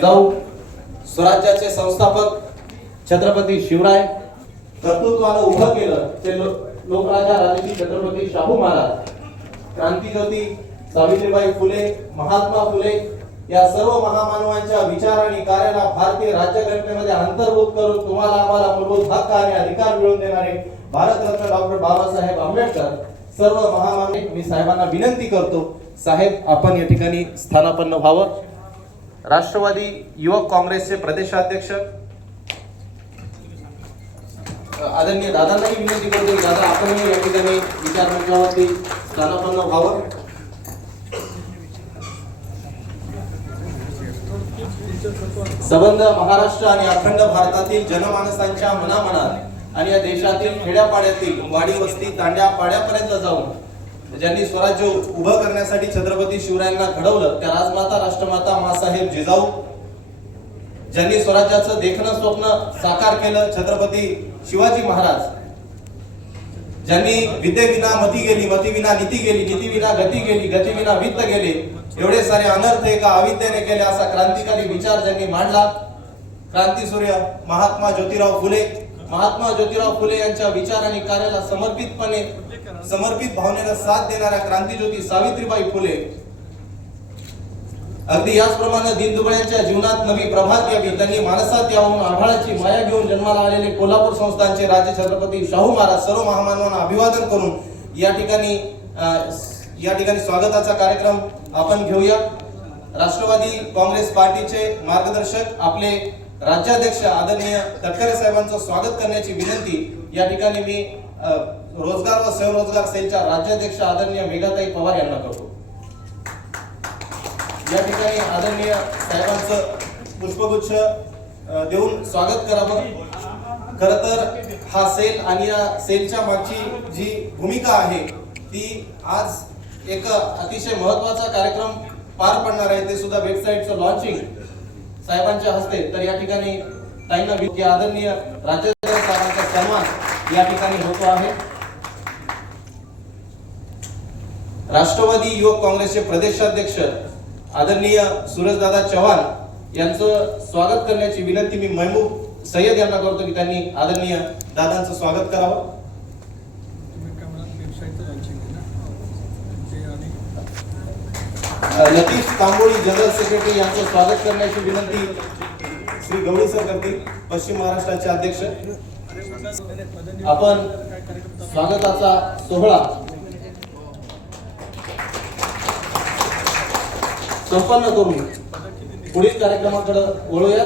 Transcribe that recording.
जाऊ स्वराज्याचे संस्थापक छत्रपती शिवराय कर्तृत्वानं उभं केलं ते लोकराजा राजश्री छत्रपती शाहू महाराज. क्रांतीज्योती सावित्रीबाई फुले महात्मा फुले या सर्व महामानवांच्या विचार आणि कार्याला भारतीय राज्यघटनेमध्ये अंतर्भूत करून तुम्हाला आम्हाला मूलभूत हक्क आणि अधिकार मिळवून देणारे भारतरत्न डॉक्टर बाबासाहेब आंबेडकर सर्व महामानव मी साहेबांना विनंती करतो साहेब आपण या ठिकाणी स्थानापन्न व्हावं. राष्ट्रवादी युवक काँग्रेसचे प्रदेशाध्यक्ष आदरणीय दादांनाही विनंती करतो की दादा आपणही या ठिकाणी विचार मंचावरती स्थानापन्न व्हावं. संबंध महाराष्ट्र आणि अखंड भारतातील जनमानसांच्या मनामनात आणि या देशातील खेड्यापाड्यातील वाडी वस्ती तांड्या पाड्यापर्यंत जाऊन ज्यांनी स्वराज्य उभं करण्यासाठी छत्रपती शिवरायांना घडवलं त्या राजमाता राष्ट्रमाता मासाहेब जिजाऊ ज्यांनी स्वराज्याचं देखणं स्वप्न साकार केलं छत्रपती शिवाजी महाराज. ज्यांनी विद्येविना मती गेली मतीविना नीती गेली नीतीविना गती गेली गतीविना वित्त गेले एवढे सारे अनर्थ एका अविद्येने केले असा क्रांतिकारी विचार ज्यांनी मांडला. क्रांतीसूर्य महात्मा ज्योतिराव फुले महात्मा ज्योतिराव फुले यांच्या विचार आणि कार्याला समर्पितपणे समर्पित भावनेला साथ देणाऱ्या क्रांतीज्योती सावित्रीबाई फुले. अगदी याचप्रमाणे दिनदुबळ्यांच्या जीवनात नवी प्रभात यावी त्यांनी मानसात यावून आभाळाची माया घेऊन जन्माला आलेले कोल्हापूर संस्थानचे राजे छत्रपती शाहू महाराज सर्व महामानवांना अभिवादन करून या ठिकाणी या ठिकाणी स्वागताचा कार्यक्रम आपण घेऊया. राष्ट्रवादी काँग्रेस पार्टीचे मार्गदर्शक आपले राज्याध्यक्ष आदरणीय तटकरे साहेबांचं स्वागत करण्याची विनंती. या ठिकाणी मी रोजगार व स्वयंरोजगार सेलच्या राज्याध्यक्ष आदरणीय मेघाताई पवार यांना करतो. या ठिकाणी आदरणीय साहेबांचं पुष्पगुच्छ देऊन स्वागत करावं. खर तर हा सेल आणि या सेलच्या मागची जी भूमिका आहे ती आज एक अतिशय महत्त्वाचा कार्यक्रम पार पडणार आहे. ते सुद्धा वेबसाईटचं लॉन्चिंग साहेबांच्या हस्ते तर या ठिकाणी ताईंना आदरणीय राज्य साहेबांचा सन्मान या ठिकाणी होतो आहे. राष्ट्रवादी युवक काँग्रेसचे प्रदेशाध्यक्ष आदरणीय सूरजदादा चव्हाण यांचं स्वागत करण्याची विनंती मी महमूद सय्यद यांना करतो की त्यांनी आदरणीय दादांचं स्वागत करावं तुम्ही काय म्हणाल वेबसाईटचं लॉन्चिंग आहे ना ते आणि अ, लतीफ तांबोळी जनरल सेक्रेटरी यांचं स्वागत करण्याची विनंती श्री गवळी सर करतील पश्चिम महाराष्ट्राचे अध्यक्ष. आपण स्वागताचा सोहळा संपन्न करून पुढील कार्यक्रमाकडे वळूया